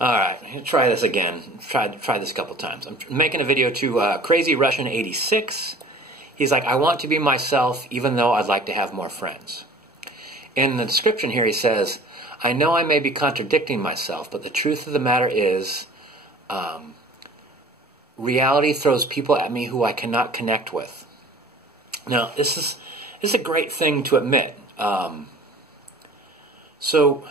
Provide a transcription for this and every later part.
All right, I'm gonna try this again. Try this a couple times. I'm making a video to Crazy Russian 86. He's like, I want to be myself even though I'd like to have more friends. In the description here he says, I know I may be contradicting myself, but the truth of the matter is, reality throws people at me who I cannot connect with. Now, this is a great thing to admit. So,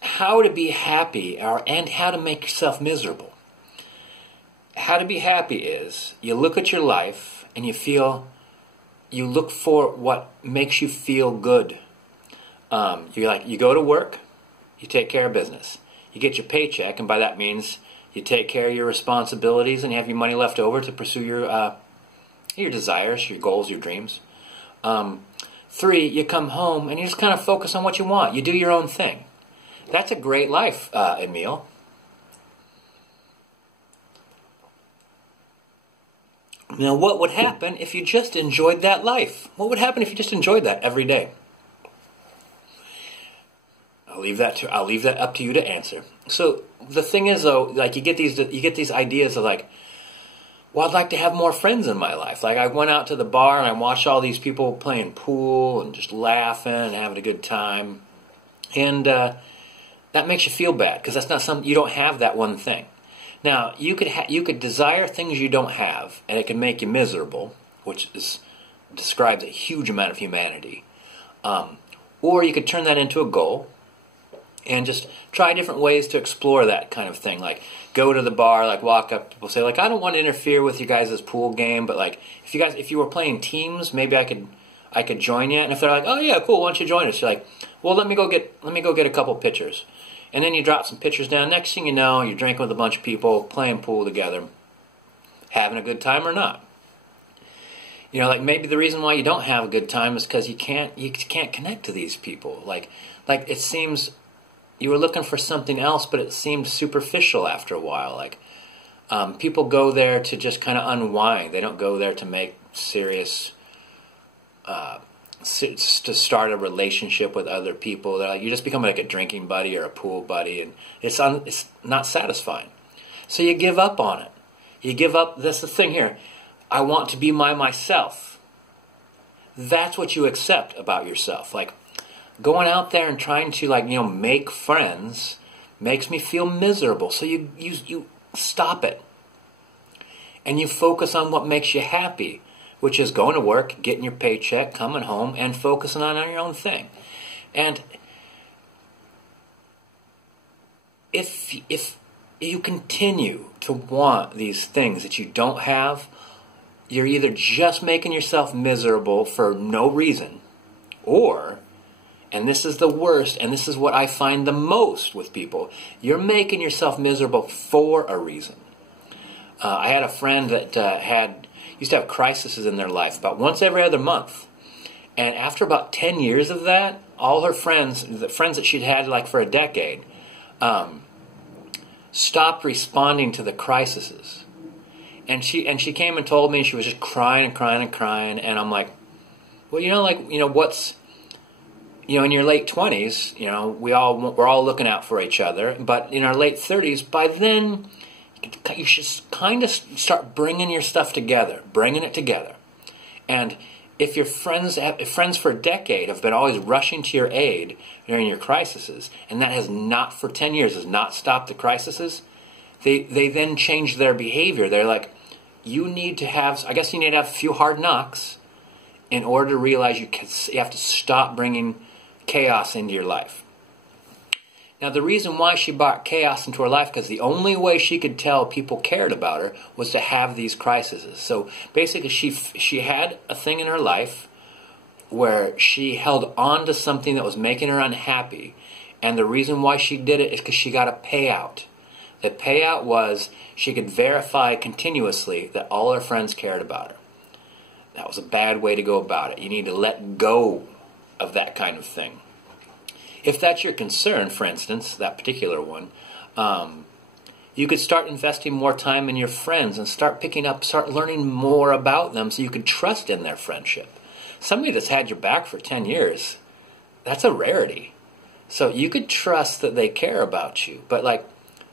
how to be happy and how to make yourself miserable. How to be happy is you look at your life and you look for what makes you feel good. You go to work, you take care of business. You get your paycheck, and by that means you take care of your responsibilities and you have your money left over to pursue your desires, your goals, your dreams. 3, you come home and you just kind of focus on what you want. You do your own thing. That's a great life, Emil. Now, what would happen if you just enjoyed that life? What would happen if you just enjoyed that every day? I'll leave that up to you to answer. So the thing is, though, like you get these ideas of like, well, I'd like to have more friends in my life. Like I went out to the bar and I watched all these people playing pool and just laughing and having a good time, and that makes you feel bad because that's not something, you don't have that one thing. Now you could desire things you don't have, and it can make you miserable, which describes a huge amount of humanity. Or you could turn that into a goal and just try different ways to explore that kind of thing. Like go to the bar, like walk up to people, say like, I don't want to interfere with you guys' pool game, but like if you were playing teams, maybe I could join you. And if they're like, oh yeah, cool, why don't you join us? You're like, well, let me go get a couple pitchers. And then you drop some pitchers down. Next thing you know, you're drinking with a bunch of people, playing pool together, having a good time or not. You know, like maybe the reason why you don't have a good time is because you can't connect to these people. Like it seems you were looking for something else, but it seemed superficial after a while. Like people go there to just kind of unwind. They don't go there to make serious, to start a relationship with other people. They're like, you just become like a drinking buddy or a pool buddy, and it's not satisfying. So you give up on it. You give up. That's the thing here. I want to be myself. That's what you accept about yourself. Like going out there and trying to make friends makes me feel miserable. So you stop it. And you focus on what makes you happy, which is going to work, getting your paycheck, coming home, and focusing on your own thing. And if you continue to want these things that you don't have, you're either just making yourself miserable for no reason, or, and this is the worst, and this is what I find the most with people, you're making yourself miserable for a reason. I had a friend that used to have crises in their life about once every other month. And after about 10 years of that, all her friends, the friends that she'd had like for a decade, stopped responding to the crises. And she came and told me, she was just crying and crying and crying. And I'm like, well, what's, in your late 20s, we're all looking out for each other. But in our late 30s, by then, you should kind of start bringing your stuff together, bringing it together. And if your friends for a decade have been always rushing to your aid during your crises, and that has not, for 10 years, has not stopped the crises, they then change their behavior. They're like, you need to have a few hard knocks in order to realize you have to stop bringing chaos into your life. Now, the reason why she brought chaos into her life, because the only way she could tell people cared about her was to have these crises. So basically, she had a thing in her life where she held on to something that was making her unhappy, and the reason why she did it is because she got a payout. The payout was she could verify continuously that all her friends cared about her. That was a bad way to go about it. You need to let go of that kind of thing. If that's your concern, for instance, that particular one, you could start investing more time in your friends and start learning more about them so you can trust in their friendship. Somebody that's had your back for 10 years, that's a rarity. So you could trust that they care about you, but like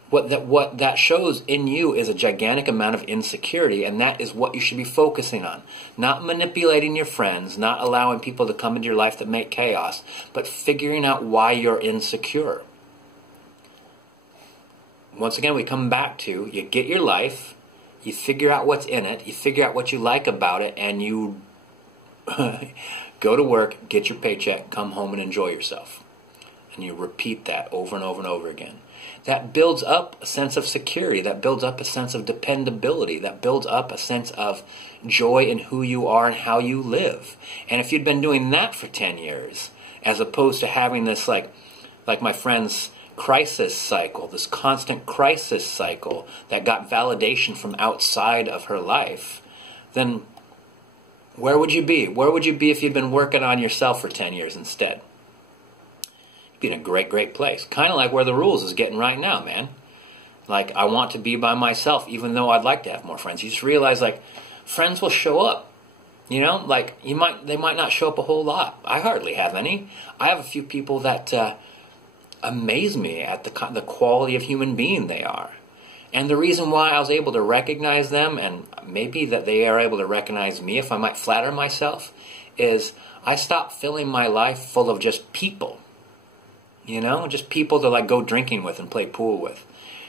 what that shows in you is a gigantic amount of insecurity, and that is what you should be focusing on. Not manipulating your friends, not allowing people to come into your life that make chaos, but figuring out why you're insecure. Once again, we come back to, you get your life, you figure out what's in it, you figure out what you like about it, and you go to work, get your paycheck, come home and enjoy yourself. And you repeat that over and over and over again. That builds up a sense of security, that builds up a sense of dependability, that builds up a sense of joy in who you are and how you live. And if you'd been doing that for 10 years, as opposed to having this like my friend's crisis cycle, this constant crisis cycle that got validation from outside of her life, then where would you be? Where would you be if you'd been working on yourself for 10 years instead? You'd be in a great, great place. Kind of like where the rules is getting right now, man. Like, I want to be by myself, even though I'd like to have more friends. You just realize, like, friends will show up. You know, like, they might not show up a whole lot. I hardly have any. I have a few people that amaze me at the quality of human being they are. And the reason why I was able to recognize them, and maybe that they are able to recognize me, if I might flatter myself, is I stopped filling my life full of just people. You know, just people to like go drinking with and play pool with.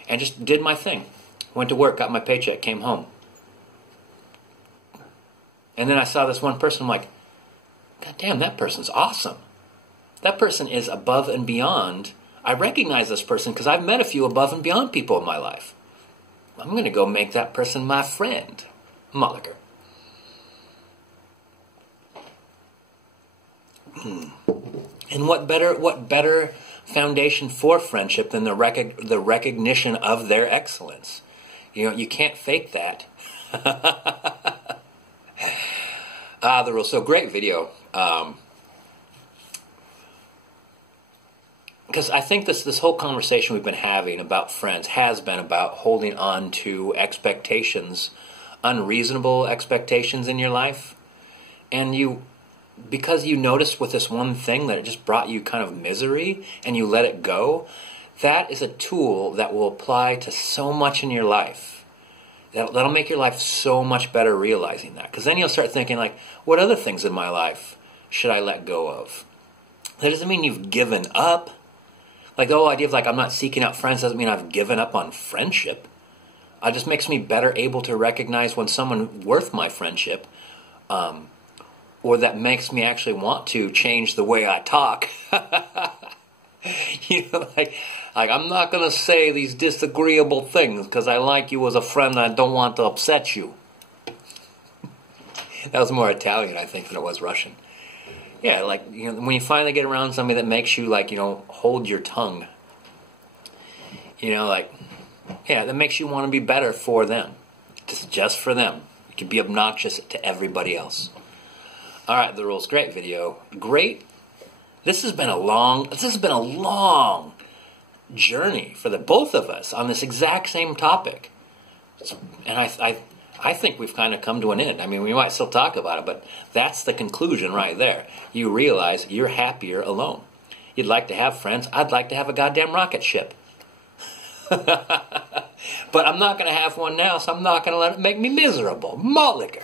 And just did my thing. Went to work, got my paycheck, came home. And then I saw this one person, I'm like, God damn, that person's awesome. That person is above and beyond. I recognize this person because I've met a few above and beyond people in my life. I'm going to go make that person my friend. Molliker. And what better foundation for friendship than the recognition of their excellence? You know, you can't fake that. The rules. So great video. Because I think this whole conversation we've been having about friends has been about holding on to expectations, unreasonable expectations in your life. And because you noticed with this one thing that it just brought you kind of misery and you let it go, that is a tool that will apply to so much in your life. That'll make your life so much better realizing that. Because then you'll start thinking, like, what other things in my life should I let go of? That doesn't mean you've given up. Like, the whole idea of, like, I'm not seeking out friends doesn't mean I've given up on friendship. It just makes me better able to recognize when someone worth my friendship, or that makes me actually want to change the way I talk. You know, like I'm not going to say these disagreeable things because I like you as a friend and I don't want to upset you. That was more Italian, I think, than it was Russian. Yeah, like, you know, when you finally get around somebody that makes you, like, you know, hold your tongue. You know, like, yeah, that makes you want to be better for them. Just for them. You can be obnoxious to everybody else. All right, the rules. Great video. Great. This has been a long journey for the both of us on this exact same topic. And I think we've kind of come to an end. I mean, we might still talk about it, but that's the conclusion right there. You realize you're happier alone. You'd like to have friends. I'd like to have a goddamn rocket ship. But I'm not going to have one now, so I'm not going to let it make me miserable. Molliker.